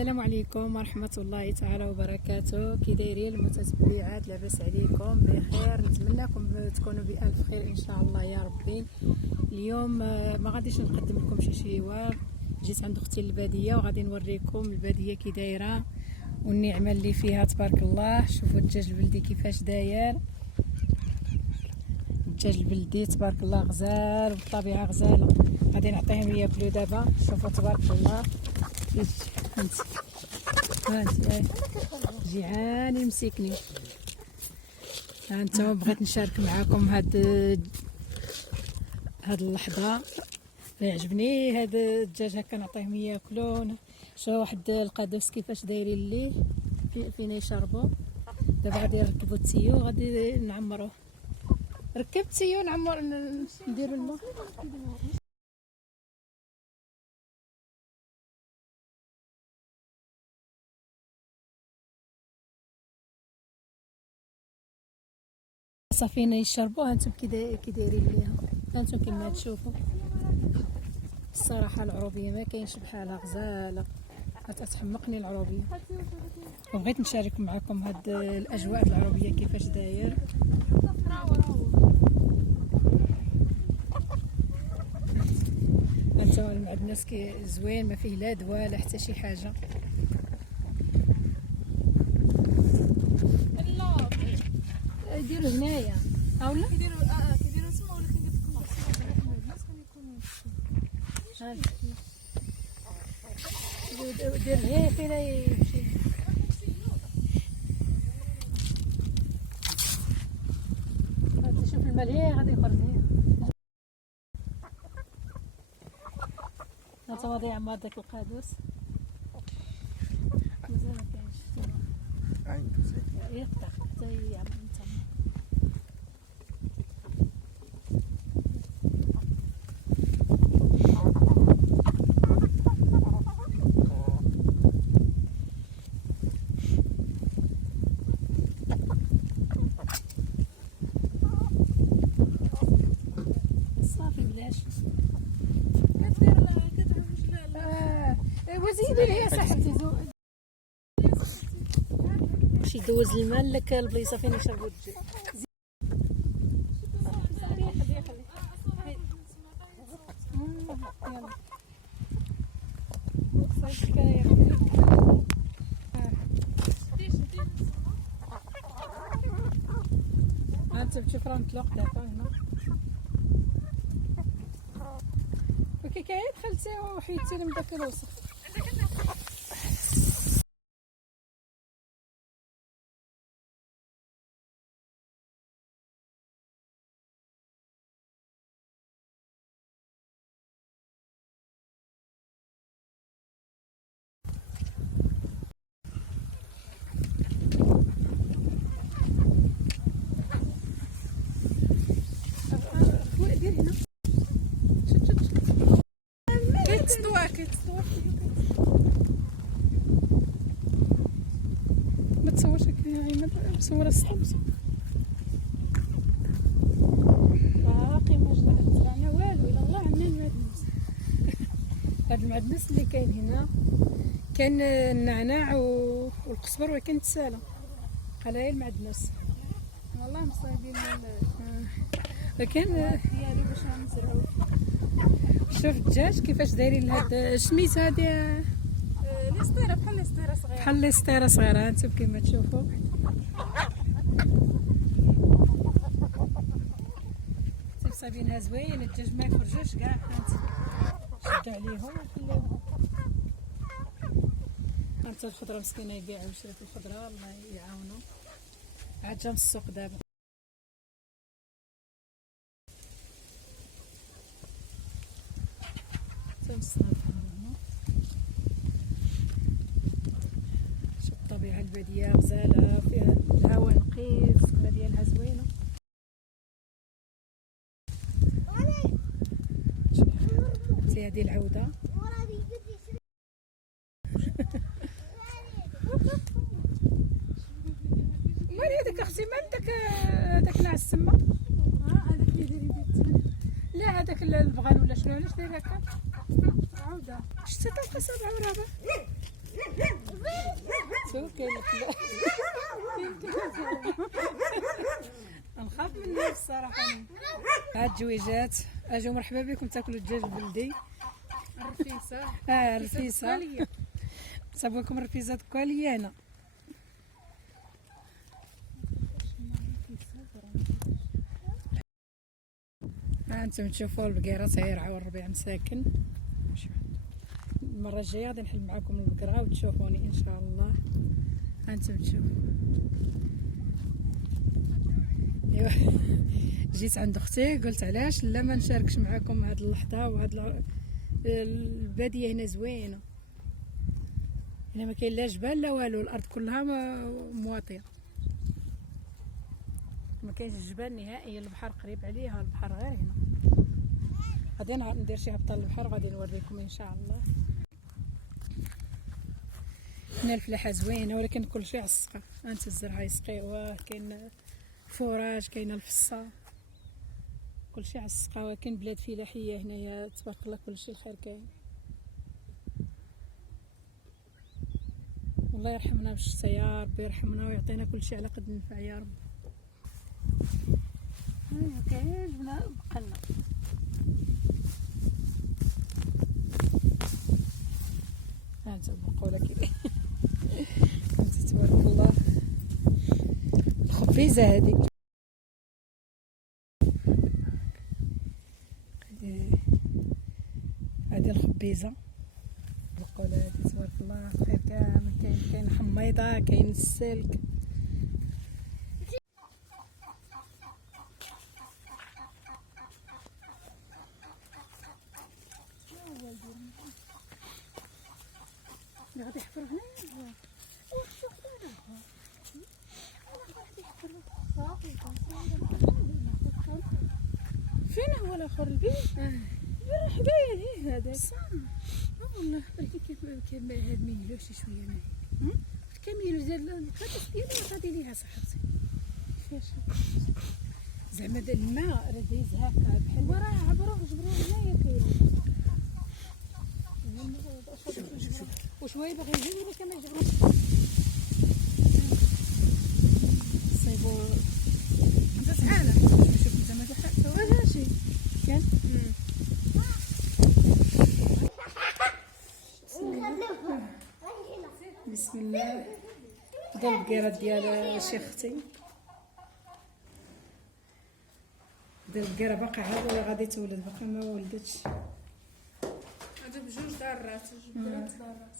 السلام عليكم ورحمة الله تعالى وبركاته. كي دايرين المتتبعات؟ لاباس عليكم؟ بخير، نتمنىكم تكونوا بألف خير ان شاء الله يا ربي. اليوم ما غاديش نقدم لكم شي شيوه، جيت عند اختي الباديه وغادي نوريكم الباديه كي دايره والنعمه اللي فيها تبارك الله. شوفوا الدجاج البلدي كيفاش داير، الدجاج البلدي تبارك الله غزال والطبيعه غزاله. غادي نعطيهم ياكلوا دابا. شوفوا تبارك الله هانتي جيعانين مسكنين. هانتوما بغيت نشارك معكم هاد اللحظه اللي عجبني. هاد الدجاج هكا نعطيهم ياكلوا. شوفوا واحد القادوس كيفاش دايرين ليه فين يشربوا. دابا غادي نركبوا التيو غادي نعمروه. ركبت التيو نعمر نديروا الماء. صافيين يشربوا. هانتم كي دايرين ليها، هانتم كما تشوفوا. الصراحه العروبيه ما كاينش بحالها، غزاله تتحمقني العروبيه. وبغيت نشارك معكم هاد الاجواء العروبيه كيفاش داير. هانتوما المعدنوس كي زوين، ما فيه لا دواء لا حتى شي حاجه. يديروا هنايا اولا كيديروا تما، ولا كندير لكم الناس كيكونوا دير غير فين يمشي. غادي تشوف المال هي غادي يخرج هي. هانتوما غادي يعمر داك القادوس. مازال ما كاينش يفتح حتى يعمر. وزيدي لي صاحبتي باش يدوز الماء لك البليصه فين يشربوا الدجاج. هانتم تشوف راه نطلق دابا هنا وكي دخلتي وحيدتي لي من داك الوسط. دير هنا كيتسطوا ما تصورش هكا عينات مصوره الصحاب باقي ما زرعنا والو. الى الله عندنا المعدنوس. هاد المعدنوس اللي كاين هنا كان النعناع والقزبر ولكن تسالى. قال هي المعدنوس والله مصايبين لكن ديالي باش نزرعوه. شوف الدجاج كيفاش دايرين لهاد سميت هادي ليستيره، بحال ليستيره صغيره، بحال ليستيره صغيره. هانتم كيما تشوفوا صايبينها زوين. الدجاج ما يخرجوش كاع. شدوا عليهم وخليوهم. هانتم الخضره مسكينه يبيعوا ويشريو في الخضره، الله يعاونوا. عاد جا من السوق دابا. شوف الطبيعة البادية غزالة، فيها الهواء نقي، السكنة ديالها زوينة. هانتي هادي العودة. مال هذاك اختي، مال داك ناعس تما. هذاك اللي داير يدير. لا هذاك البغال ولا شنو، علاش داير هكا؟ عودة شتي طلقة 7 ورابع. شوف كاين الكلاب. نخاف من الناس الصراحه. هاد الجويجات اجوا مرحبا بكم تاكلوا الدجاج البلدي الرفيسه. الرفيسه. صابوا لكم الرفيسات كواليانه. ها انتم تشوفوا البقيره سايره والربيع مساكن. المره الجايه غادي نحل معكم البقره وتشوفوني ان شاء الله. ها انتم تشوفوا. ايوا جيت عند اختي قلت علاش لا ما نشاركش معكم هاد اللحظه وهاد الباديه هنا زوينه. هنا ما كاين لا جبال لا والو، الارض كلها مواطيه، ما كاينش الجبال نهائيا. البحر قريب عليها، البحر غير هنا. غادي ندير شي هبطه للبحر وغادي نوريكم ان شاء الله. هنا الفلاحه زوينه ولكن كلشي على السقا. هانت الزرعه يسقيوها، كاين فراج، كاين الفصه، كلشي على السقا. ولكن بلاد فلاحيه هنايا تبارك الله كلشي الخير كاين. الله يرحمنا بالشتا يا ربي، يرحمنا ويعطينا كلشي على قد النفع يا رب. هاي كاين جبنا بقلنا. ها انت البقوله كي انت تبارك الله. الخبيزه هذه هذه الخبيزه. البقوله هذه تبارك الله الخير كامل كاين. كاين حميضه، كاين السلك. غادي يحفر هنا. فين هو الاخر البيت؟ مرحبا ليه هذا والله. كيف هاد ميلوش شويه معايا. كميلو ديال الكاتس ديالي غادي ليها صاحبتي. كيفاش زعما الماء راه دايز هكا بحال وراه عبروه جبروه هنايا كاين. وشويه باغي يجيو ولا كما يجبروش صايبو. انت تعالى شوف انت ما حتى ماشي كان. بسم الله. هذا البقيرات ديال شي اختي. هذا البقيره باقا عاد غادي تولد، باقا ما ولدتش. هذا بجوج دارات، جبرات دارات،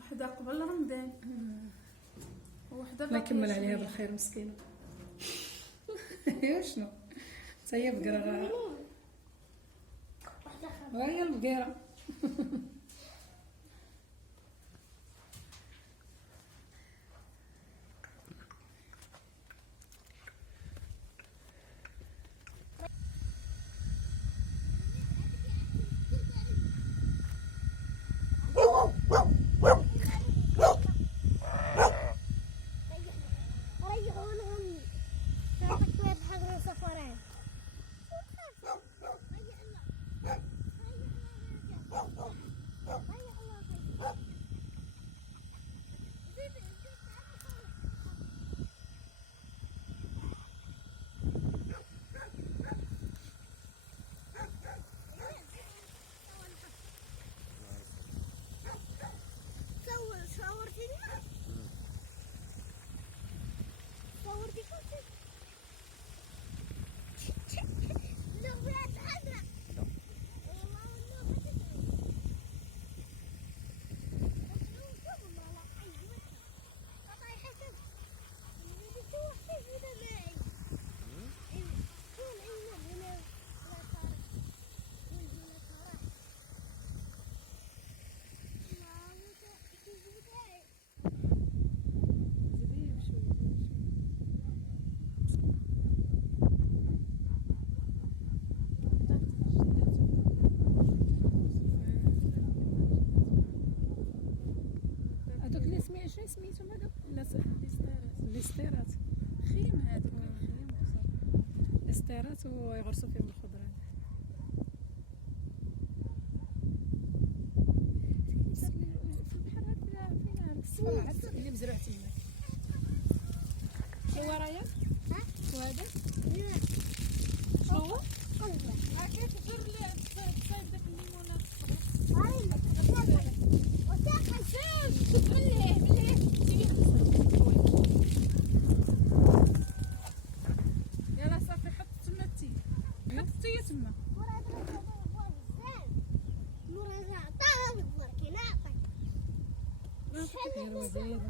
وحده قبل رمضان وحده الله يكمل عليها بالخير مسكينه. شنو حتى هي بقره وهي البقيره. شنو سميتهم هذوك؟ الاستيرات. خيم هذوك خيم الاستيرات ويغرسوا فيهم الخضره. في البحر هو رايا ها؟ وهذا لا شنو هو؟ الله هاكا تجر تصايب داك الليمونات هاي وتاخذ شوف مليه مليه يلا صافي حط تما تي حط تي تما مرة طاغ بركي نعطي يلا زيد